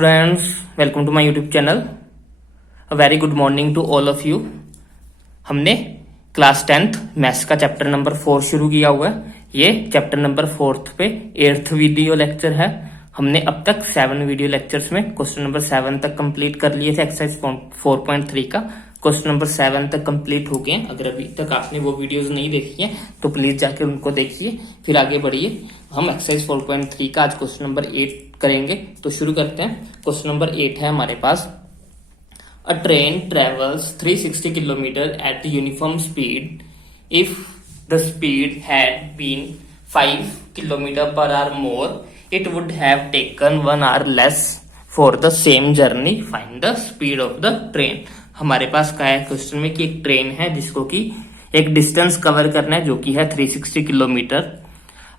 Students, welcome to my YouTube channel. A very good morning to all of you. हमने class 10th maths का chapter number 4 शुरू किया हुआ है। ये चैप्टर नंबर 4 पे 8th वीडियो लेक्चर है। हमने अब तक 7 वीडियो लेक्चर्स में क्वेश्चन नंबर 7 तक कंप्लीट कर लिए थे। एक्सरसाइज 4.3 का क्वेश्चन नंबर 7 तक कंप्लीट हो गए हैं। अगर अभी तक आपने वो वीडियोस नहीं देखी है तो प्लीज जाके उनको देखिए, फिर आगे बढ़िए। हम एक्सरसाइज 4.3 का आज क्वेश्चन नंबर 8 करेंगे। तो शुरू करते हैं। क्वेश्चन नंबर 8 है हमारे पास। A train travels 360 kilometre at uniform speed if the speed had been 5 kilometre per hour more it would have taken 1 hour less for the same journey. Find the speed of the train. हमारे पास क्या है question में कि एक train है जिसको कि एक डिस्टेंस कवर करना है जो कि है 360 किलोमीटर।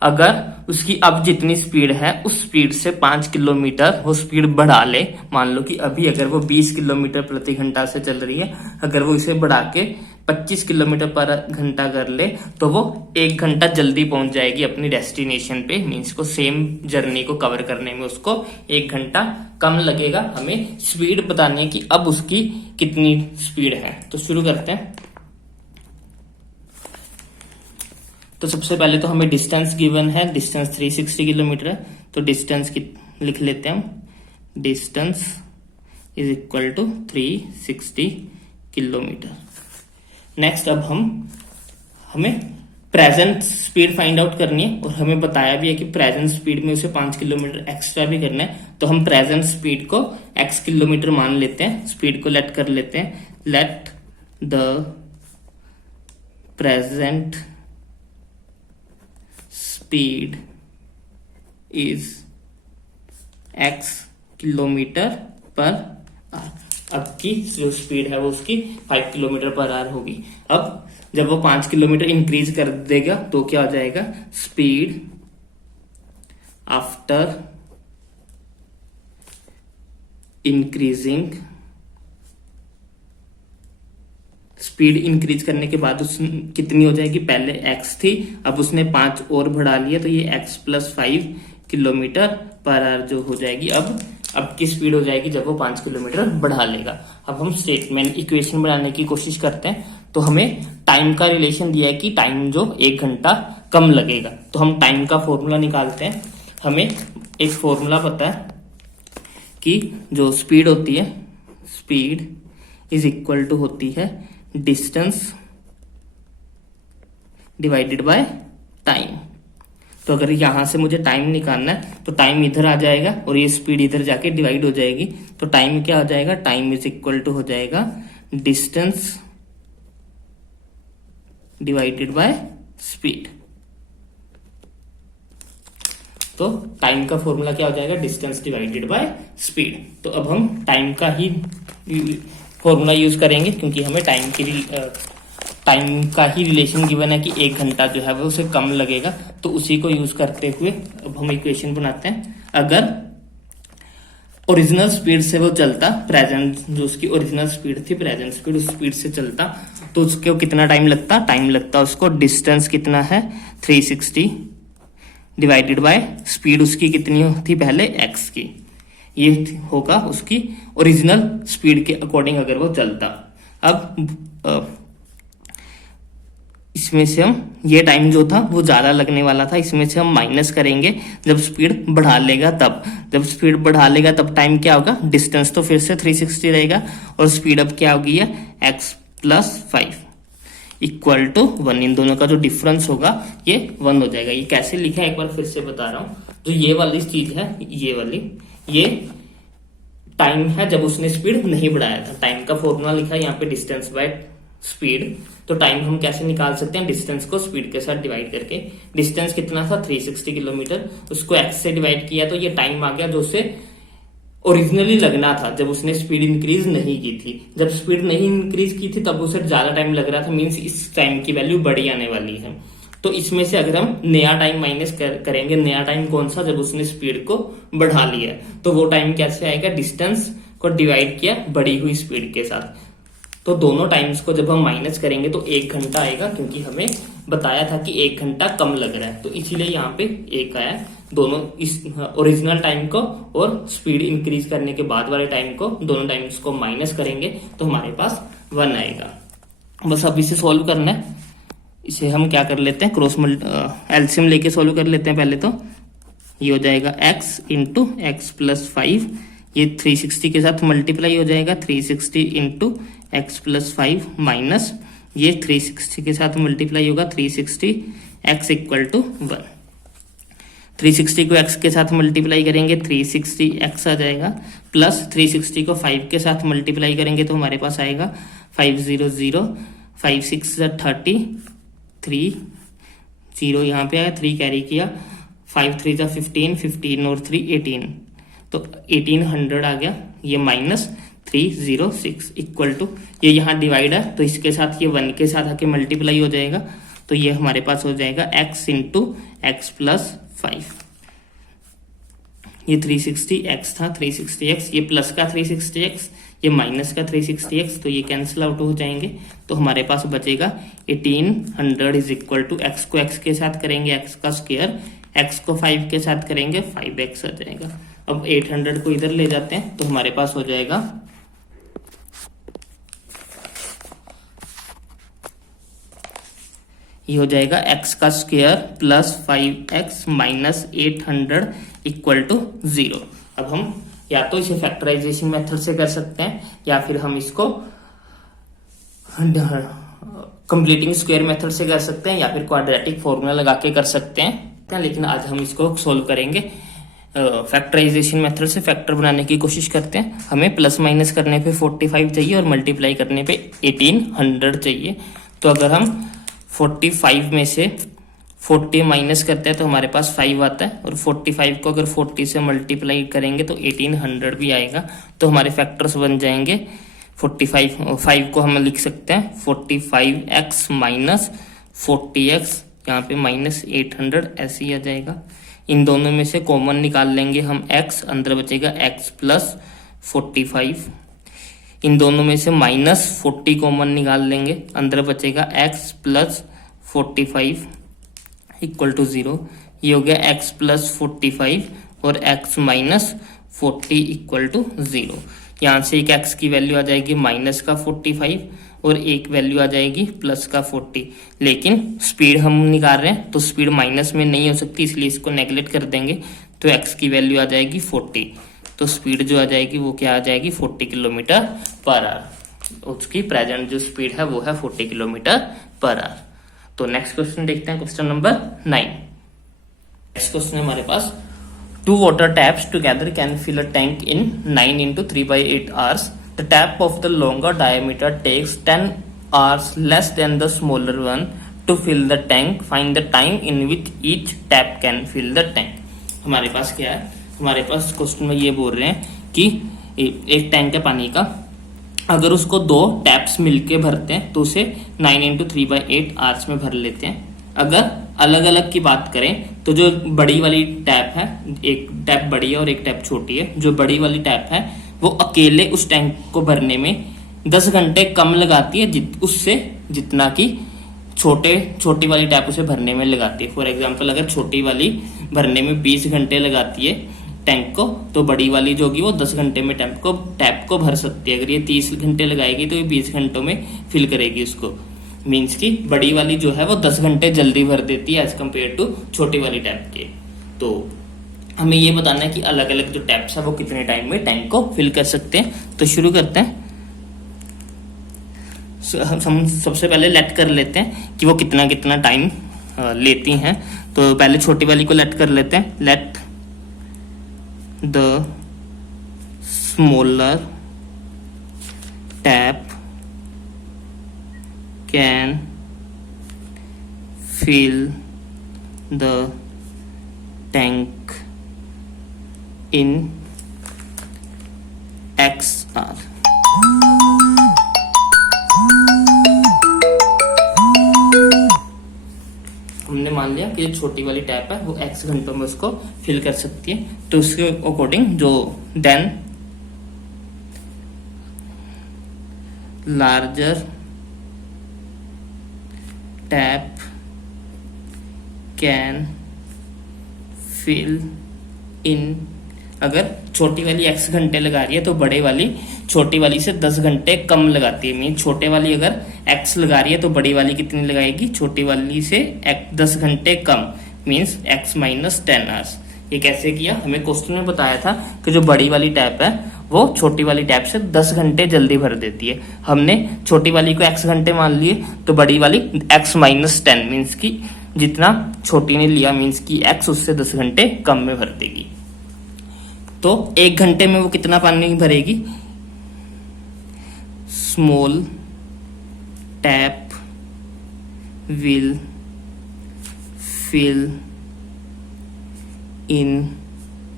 अगर उसकी अब जितनी स्पीड है उस स्पीड से 5 किलोमीटर वो स्पीड बढ़ा ले। मान लो कि अभी अगर वो 20 किलोमीटर प्रति घंटा से चल रही है, अगर वो इसे बढ़ा के 25 किलोमीटर पर घंटा कर ले तो वो 1 घंटा जल्दी पहुंच जाएगी अपनी डेस्टिनेशन पे। मीन्स को सेम जर्नी को कवर करने में उसको 1 घंटा कम लगेगा। हमें स्पीड बतानी है कि अब उसकी कितनी स्पीड है। तो शुरू करते हैं। तो सबसे पहले तो हमें डिस्टेंस गिवन है, डिस्टेंस 360 किलोमीटर है। तो डिस्टेंस की लिख लेते हैं हम। Distance is equal to 360 kilometre. Next अब हमें प्रेजेंट स्पीड फाइंड आउट करनी है और हमें बताया भी है कि प्रेजेंट स्पीड में उसे 5 किलोमीटर एक्स्ट्रा भी करना है। तो हम प्रेजेंट स्पीड को x किलोमीटर मान लेते हैं। स्पीड को लेट कर लेते हैं। Let the present speed is x kilometre per our. अब की जो स्पीड है वो उसकी 5 किलोमीटर पर आवर होगी। अब जब वो 5 किलोमीटर इंक्रीज कर देगा तो क्या हो जाएगा? Speed after increasing. Speed increase करने के बाद उस कितनी हो जाएगी? पहले x थी, अब उसने 5 और बढ़ा लिया तो ये x + 5 किलोमीटर पर आवर जो हो जाएगी। अब की स्पीड हो जाएगी जब वो 5 किलोमीटर बढ़ा लेगा। अब हम स्टेटमेंट इक्वेशन बनाने की कोशिश करते हैं। तो हमें टाइम का रिलेशन दिया है कि टाइम जो 1 घंटा कम लगेगा। तो हम टाइम का फॉर्मूला निकालते हैं। हमें एक फॉर्मूला पता है कि जो स्पीड होती है, स्पीड इज इक्वल टू होती है डिस्टेंस डिवाइडेड बाय टाइम। तो अगर यहां से मुझे टाइम निकालना है तो टाइम इधर आ जाएगा और ये स्पीड इधर जाके डिवाइड हो जाएगी। तो टाइम क्या हो जाएगा? टाइम इज इक्वल टू हो जाएगा डिस्टेंस डिवाइडेड बाय स्पीड। तो टाइम का फॉर्मूला क्या हो जाएगा? Distance divided by speed. तो अब हम टाइम का ही फॉर्मूला यूज करेंगे क्योंकि हमें टाइम का ही रिलेशन गिवन है कि 1 घंटा जो है वो उसे कम लगेगा। तो उसी को यूज करते हुए अब हम इक्वेशन बनाते हैं। अगर ओरिजिनल स्पीड से वो चलता, प्रेजेंट जो उसकी ओरिजिनल स्पीड थी, प्रेजेंट स्पीड, उस स्पीड से चलता तो उसको कितना टाइम लगता? टाइम लगता उसको, डिस्टेंस कितना है 360 डिवाइडेड बाय स्पीड उसकी कितनी थी पहले x की। ये होगा उसकी ओरिजिनल स्पीड के अकॉर्डिंग अगर वो चलता। अब इसमें से हम ये टाइम जो था वो ज्यादा लगने वाला था, इसमें से हम माइनस करेंगे जब स्पीड बढ़ा लेगा तब। जब स्पीड बढ़ा लेगा तब टाइम क्या होगा? डिस्टेंस तो फिर से 360 रहेगा और स्पीड अब क्या होगी है x + 5 इक्वल टू 1। इन दोनों का जो डिफरेंस होगा ये 1 हो जाएगा। ये कैसे लिखा है एक बार फिर से बता रहा हूं। जो ये वाली चीज है, ये वाली, ये टाइम है जब उसने स्पीड नहीं बढ़ाया था। टाइम का फॉर्मूला लिखा है यहाँ पे डिस्टेंस बाय स्पीड। तो टाइम हम कैसे निकाल सकते हैं? डिस्टेंस को स्पीड के साथ डिवाइड करके। डिस्टेंस कितना था? 360 किलोमीटर। उसको x से डिवाइड किया तो ये टाइम आ गया जो उसे ओरिजिनली लगना था जब उसने स्पीड इंक्रीज नहीं की थी। जब स्पीड नहीं इंक्रीज की थी तब उसे ज्यादा टाइम लग रहा था। मीन्स इस टाइम की वैल्यू बड़ी आने वाली है। तो इसमें से अगर हम नया टाइम माइनस करेंगे, नया टाइम कौन सा? जब उसने स्पीड को बढ़ा लिया। तो वो टाइम कैसे आएगा? डिस्टेंस को डिवाइड किया बढ़ी हुई स्पीड के साथ। तो दोनों टाइम्स को जब हम माइनस करेंगे तो 1 घंटा आएगा क्योंकि हमें बताया था कि 1 घंटा कम लग रहा है। तो इसीलिए यहाँ पे 1 आया। दोनों इस ओरिजिनल टाइम को और स्पीड इंक्रीज करने के बाद वाले टाइम को, दोनों टाइम्स को माइनस करेंगे तो हमारे पास 1 आएगा। बस अब इसे सॉल्व करना है। इसे हम क्या कर लेते हैं, एलसीएम लेके सॉल्व कर लेते हैं। पहले तो ये हो जाएगा x इंटू एक्स प्लस 5, ये 360 के साथ मल्टीप्लाई हो जाएगा, 360 इंटू एक्स प्लस 5 माइनस ये 360 के साथ मल्टीप्लाई होगा, 360 x इक्वल टू 1। 360 को x के साथ मल्टीप्लाई करेंगे 360 x आ जाएगा, प्लस 360 को 5 के साथ मल्टीप्लाई करेंगे तो हमारे पास आएगा 500, 5 6 30, 3 0 यहाँ पे आया, 3 कैरी किया, 5 3 15, 15 और 3 18, तो 1800 आ गया। ये माइनस 306 इक्वल टू, ये यहाँ डिवाइड है तो इसके साथ ये 1 के साथ आके मल्टीप्लाई हो जाएगा, तो ये हमारे पास हो जाएगा x इंटू एक्स प्लस 5। ये 360x था, 360x, ये प्लस का 360x, ये माइनस का 360x, तो ये कैंसिल आउट हो जाएंगे। तो हमारे पास बचेगा 1800 इज इक्वल टू, x को x के साथ करेंगे x का स्क्वायर, x को 5 के साथ करेंगे 5x आ जाएगा। अब 800 को इधर ले जाते हैं तो हमारे पास हो जाएगा ये हो जाएगा x का square plus 5x minus 800 equal to 0। अब हम या तो इसे फैक्टराइजेशन मेथड से कर सकते हैं या फिर हम इसको कंप्लीटिंग स्क्वायर मेथड से कर सकते हैं या फिर क्वाड्रेटिक फॉर्मूला लगा के कर सकते हैं, लेकिन आज हम इसको सोल्व करेंगे फैक्टराइजेशन मेथड से। फैक्टर बनाने की कोशिश करते हैं। हमें प्लस माइनस करने पे 45 चाहिए और मल्टीप्लाई करने पे 1800 चाहिए। तो अगर हम 45 में से 40 माइनस करते हैं तो हमारे पास 5 आता है, और 45 को अगर 40 से मल्टीप्लाई करेंगे तो 1800 भी आएगा। तो हमारे फैक्टर्स बन जाएंगे 5 को हम लिख सकते हैं 45x माइनस 40x, यहाँ पे माइनस 800 ऐसे ही आ जाएगा। इन दोनों में से कॉमन निकाल लेंगे हम x, अंदर बचेगा x प्लस 45। इन दोनों में से माइनस 40 कॉमन निकाल लेंगे, अंदर बचेगा x प्लस 45 इक्वल टू 0। ये हो गया x प्लस 45 और x माइनस 40 इक्वल टू 0। यहाँ से एक x की वैल्यू आ जाएगी माइनस का 45 और एक वैल्यू आ जाएगी प्लस का 40। लेकिन स्पीड हम निकाल रहे हैं तो स्पीड माइनस में नहीं हो सकती, इसलिए इसको नेगलेक्ट कर देंगे। तो x की वैल्यू आ जाएगी 40, तो स्पीड जो आ जाएगी वो क्या आ जाएगी 40 किलोमीटर पर आवर। उसकी प्रेजेंट जो स्पीड है वो है 40 किलोमीटर पर आवर। तो नेक्स्ट क्वेश्चन देखते हैं, क्वेश्चन नंबर 9। नेक्स्ट क्वेश्चन है हमारे पास, 2 water taps together can fill a tank in 9 into 3/8 hours. The tap of the longer diameter takes 10 hours less than the smaller one to fill the tank. Find the time in which each tap can fill the tank. हमारे पास क्या है, हमारे पास question में ये बोल रहे हैं कि एक टैंक है पानी का, अगर उसको 2 टैप्स मिलके भरते हैं तो उसे 9 into 3/8 आवर्स में भर लेते हैं। अगर अलग अलग की बात करें तो जो बड़ी वाली टैप है, एक टैप बड़ी है और एक टैप छोटी है, जो बड़ी वाली टैप है वो अकेले उस टैंक को भरने में 10 घंटे कम लगाती है उससे जितना कि छोटी वाली टैप उसे भरने में लगाती है। फॉर एग्जाम्पल अगर छोटी वाली भरने में 20 घंटे लगाती है टैंक को, तो बड़ी वाली जो होगी वो 10 घंटे में टैप को भर सकती है। अगर ये 30 घंटे लगाएगी तो ये 20 घंटों में फिल करेगी उसको। मीन्स की बड़ी वाली जो है वो 10 घंटे जल्दी भर देती है एज कम्पेयर टू छोटी वाली टैप के। तो हमें ये बताना है कि अलग अलग जो टैप्स है वो कितने टाइम में टैंक को फिल कर सकते हैं। तो शुरू करते हैं। हम सबसे पहले लेट कर लेते हैं कि वो कितना कितना टाइम लेती हैं। तो पहले छोटी वाली को लेट कर लेते हैं। Let the smaller tap can fill the tank in X hour. हमने मान लिया कि जो छोटी वाली टैप है वो X घंटों में उसको फिल कर सकती है। तो उसके अकॉर्डिंग जो then larger tap can fill in, अगर छोटी वाली x घंटे लगा रही है तो बड़े वाली छोटी वाली से 10 घंटे कम लगाती है। मीन छोटे वाली अगर x लगा रही है तो बड़ी वाली कितनी लगाएगी, छोटी वाली से 10 घंटे कम, मीन्स x माइनस 10 आवर्स। ये कैसे किया, हमें क्वेश्चन में बताया था कि जो बड़ी वाली टैप है वो छोटी वाली टैप से 10 घंटे जल्दी भर देती है। हमने छोटी वाली को x घंटे मान लिए तो बड़ी वाली x माइनस 10 मीन्स की जितना छोटी ने लिया मीन्स की x उससे 10 घंटे कम में भर देगी। तो 1 घंटे में वो कितना पानी भरेगी, small tap will fill in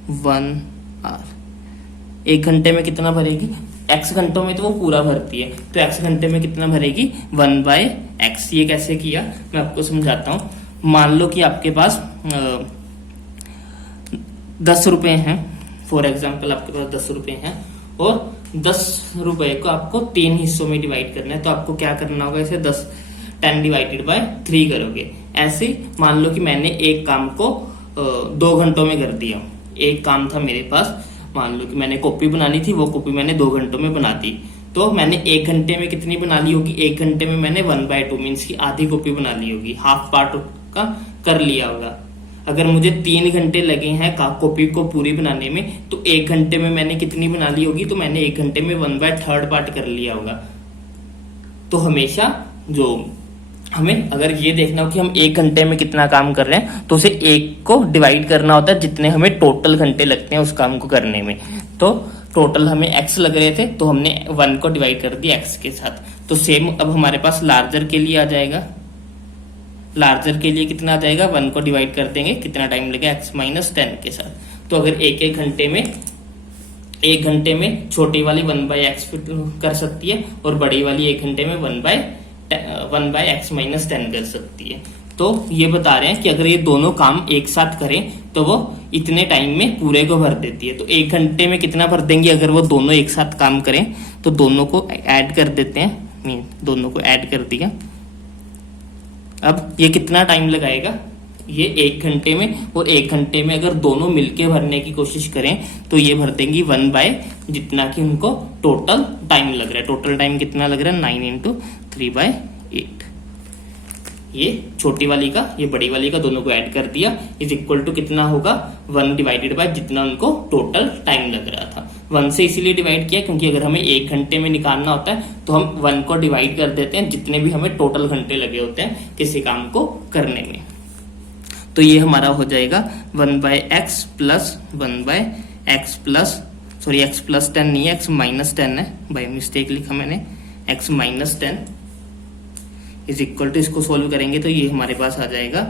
1 hour. 1 घंटे में कितना भरेगी, x घंटों में तो वो पूरा भरती है, तो x घंटे में कितना भरेगी 1/x। ये कैसे किया मैं आपको समझाता हूँ। मान लो कि आपके पास 10 रुपए हैं, फॉर एग्जाम्पल आपके पास 10 रुपए हैं और 10 रुपए को आपको 3 हिस्सों में डिवाइड करना है। तो आपको क्या करना होगा, इसे 10 डिवाइडेड बाय 3 करोगे। ऐसे मान लो कि मैंने एक काम को 2 घंटों में कर दिया। एक काम था मेरे पास, मान लो कि मैंने कॉपी बनानी थी, वो कॉपी मैंने 2 घंटों में बना दी। तो मैंने 1 घंटे में कितनी बना ली होगी, 1 घंटे में मैंने 1/2 मीन्स की आधी कॉपी बना ली होगी, हाफ पार्ट का कर लिया होगा। अगर मुझे 3 घंटे लगे हैं कॉपी को पूरी बनाने में तो 1 घंटे में मैंने कितनी बना ली होगी, तो मैंने 1 घंटे में 1/3 पार्ट कर लिया होगा। तो हमेशा जो हमें अगर ये देखना हो कि हम 1 घंटे में कितना काम कर रहे हैं तो उसे 1 को डिवाइड करना होता है जितने हमें टोटल घंटे लगते हैं उस काम को करने में। तो टोटल हमें x लग रहे थे तो हमने 1 को डिवाइड कर दिया x के साथ। तो सेम अब हमारे पास लार्जर के लिए आ जाएगा। लार्जर के लिए कितना आ जाएगा, 1 को डिवाइड कर देंगे, कितना टाइम लगेगा x माइनस 10 के साथ। तो अगर एक घंटे में छोटी वाली 1/x कर सकती है और बड़ी वाली 1 घंटे में 1/x माइनस 10 कर सकती है। तो ये बता रहे हैं कि अगर ये दोनों काम एक साथ करें तो वो इतने टाइम में पूरे को भर देती है। तो 1 घंटे में कितना भर देंगे, अगर वो दोनों एक साथ काम करें तो दोनों को ऐड कर देते हैं, दोनों को ऐड कर दिया। अब ये कितना टाइम लगाएगा, ये 1 घंटे में, और 1 घंटे में अगर दोनों मिलके भरने की कोशिश करें तो ये भर देंगी 1 जितना कि उनको टोटल टाइम लग रहा है। टोटल टाइम कितना लग रहा है, 9 × 3/8। ये छोटी वाली का ये बड़ी वाली का दोनों को ऐड कर दिया इज इक्वल टू कितना होगा, 1 डिवाइडेड बाय जितना उनको टोटल टाइम लग रहा था। 1 से इसीलिए डिवाइड किया क्योंकि अगर हमें 1 घंटे में निकालना होता है तो हम 1 को डिवाइड कर देते हैं जितने भी हमें टोटल घंटे लगे होते हैं किसी काम को करने में। तो ये हमारा हो जाएगा 1/x plus 1/x plus x plus 10 नहीं है, x माइनस 10 है, बाय मिस्टेक लिखा मैंने, x minus 10 is equal to, इसको सोल्व करेंगे तो ये हमारे पास आ जाएगा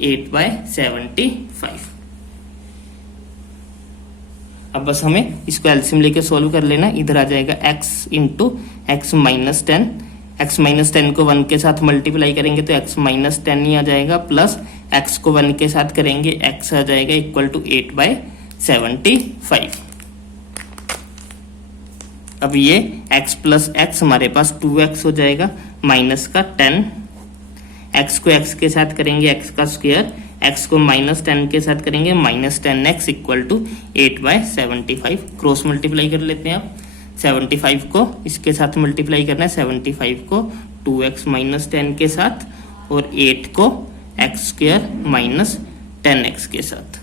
8/75। अब बस हमें इसको एलसीएम लेके सोल्व कर लेना। इधर आ जाएगा x into x minus 10, x minus 10 को 1 के साथ मल्टीप्लाई करेंगे तो x माइनस 10 ही आ जाएगा, प्लस x को 1 के साथ करेंगे x आ जाएगा इक्वल टू 8/75। अब ये x प्लस x हमारे पास 2x हो जाएगा, माइनस का 10, x को x के साथ करेंगे x का स्क्वायर, x को माइनस 10 के साथ करेंगे minus 10x equal to 8/75। Cross multiply कर लेते हैं आप, 75 को इसके साथ मल्टीप्लाई करना है, 75 को 2x माइनस 10 के साथ और 8 को x स्क्वायर माइनस 10x के साथ।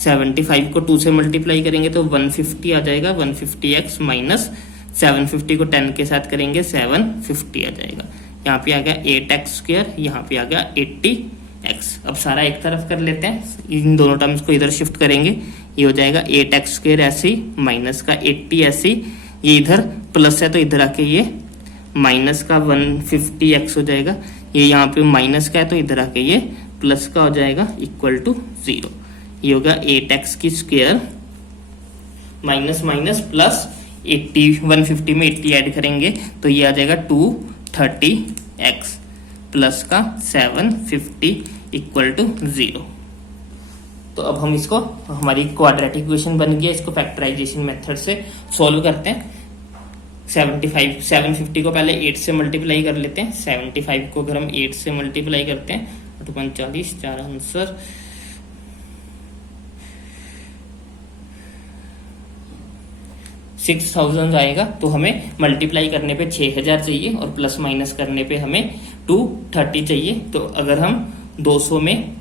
75 को 2 से मल्टीप्लाई करेंगे तो 150 आ जाएगा, 150x माइनस 750 को 10 के साथ करेंगे 750 आ जाएगा। यहाँ पे आ गया 8x स्क्वायर, यहाँ पे आ गया 80x। अब सारा एक तरफ कर लेते हैं, इन दोनों टर्म्स को इधर शिफ्ट करेंगे, ये हो जाएगा 8x स्क्वायर ऐसे, माइनस का 80 ऐसे, ये इधर प्लस है तो इधर आके ये माइनस का 150x हो जाएगा, ये यहाँ पे माइनस का है तो इधर आके ये प्लस का हो जाएगा इक्वल टू 0। ये होगा 8x की स्क्वायर माइनस माइनस प्लस 80, 150 में 80 ऐड करेंगे तो ये आ जाएगा 230x प्लस का 750 इक्वल टू 0। तो अब हम इसको, हमारी क्वाड्रेटिक इक्वेशन बन गया, इसको फैक्टराइजेशन मेथड से सॉल्व करते हैं। 75 750 को पहले 8 से मल्टीप्लाई कर लेते हैं। 75 को अगर हम 8 से मल्टीप्लाई करते हैं तो 45, 4 आंसर 6000 आएगा। तो हमें मल्टीप्लाई करने पे 6000 चाहिए और प्लस माइनस करने पे हमें 230 चाहिए। तो अगर हम 200 में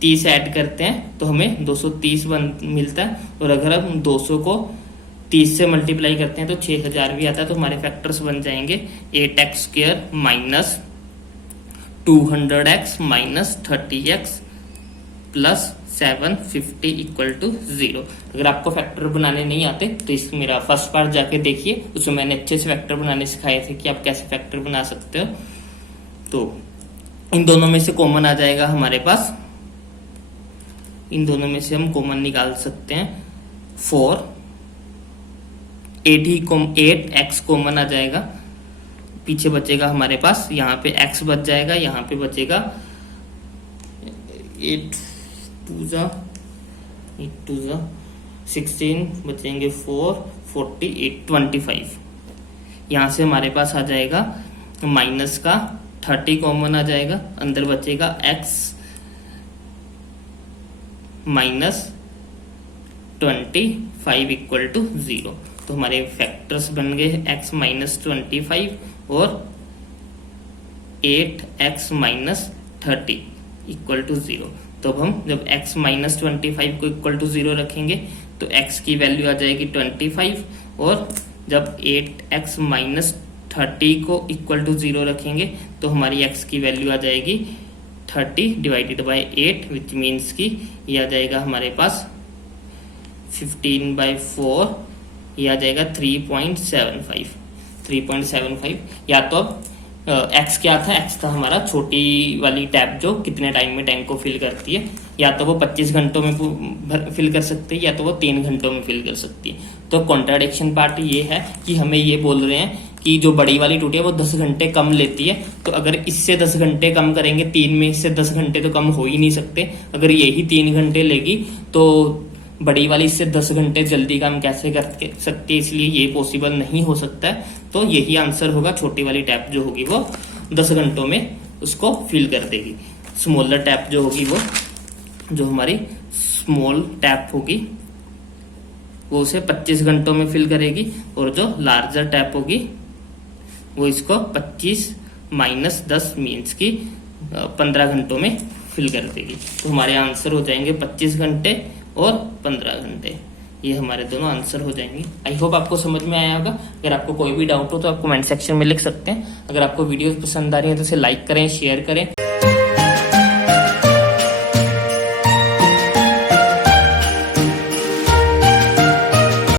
30 ऐड करते हैं तो हमें 230 मिलता है। और अगर हम 200 को 30 से मल्टीप्लाई करते हैं तो 6000 भी आता है। तो हमारे फैक्टर्स बन जाएंगे 8x² minus 200x minus 30x plus 750 equal to 0। अगर आपको फैक्टर बनाने नहीं आते तो इस मेरा फर्स्ट पार्ट जाके देखिए, उसमें मैंने अच्छे से फैक्टर बनाने सिखाए थे कि आप कैसे फैक्टर बना सकते हो। तो इन दोनों में से कॉमन आ जाएगा हमारे पास, इन दोनों में से हम कॉमन निकाल सकते हैं 4, 8x कॉमन आ जाएगा, पीछे बचेगा हमारे पास, यहाँ पे x बच जाएगा, यहाँ पे बचेगा 8 2 16 बचेंगे 4 48 25। यहाँ से हमारे पास आ जाएगा माइनस का 30 कॉमन आ जाएगा, अंदर बचेगा x माइनस 25 इक्वल टू 0। तो हमारे फैक्टर्स बन गए x माइनस 25 और 8x माइनस 30 इक्वल टू 0। तो अब हम जब x माइनस 25 को इक्वल टू 0 रखेंगे तो x की वैल्यू आ जाएगी 25, और जब 8x माइनस 30 को इक्वल टू 0 रखेंगे तो हमारी x की वैल्यू आ जाएगी 30 डिवाइडेड बाय 8, विच मीन्स की ये आ जाएगा हमारे पास 15/4, ये आ जाएगा 3.75। या तो अब x क्या था, x था हमारा छोटी वाली टैप जो कितने टाइम में टैंक को फिल करती है, या तो वो 25 घंटों में फिल कर सकती है या तो वो 3 घंटों में फिल कर सकती है। तो कॉन्ट्राडिक्शन पार्ट ये है कि हमें ये बोल रहे हैं कि जो बड़ी वाली टूटी है वो 10 घंटे कम लेती है, तो अगर इससे 10 घंटे कम करेंगे, 3 में इससे 10 घंटे तो कम हो ही नहीं सकते। अगर यही 3 घंटे लेगी तो बड़ी वाली इससे 10 घंटे जल्दी काम कैसे कर सकती है, इसलिए ये पॉसिबल नहीं हो सकता है। तो यही आंसर होगा, छोटी वाली टैप जो होगी वो 10 घंटों में उसको फिल कर देगी। स्मॉलर टैप जो होगी वो, जो हमारी स्मॉल टैप होगी वो उसे 25 घंटों में फिल करेगी, और जो लार्जर टैप होगी वो इसको 25 माइनस 10 मीन्स की 15 घंटों में फिल कर देगी। तो हमारे आंसर हो जाएंगे 25 घंटे और 15 घंटे, ये हमारे दोनों आंसर हो जाएंगे। आई होप आपको समझ में आया होगा। अगर आपको कोई भी डाउट हो तो आप कमेंट सेक्शन में लिख सकते हैं। अगर आपको वीडियो पसंद आ रही है तो इसे लाइक करें, शेयर करें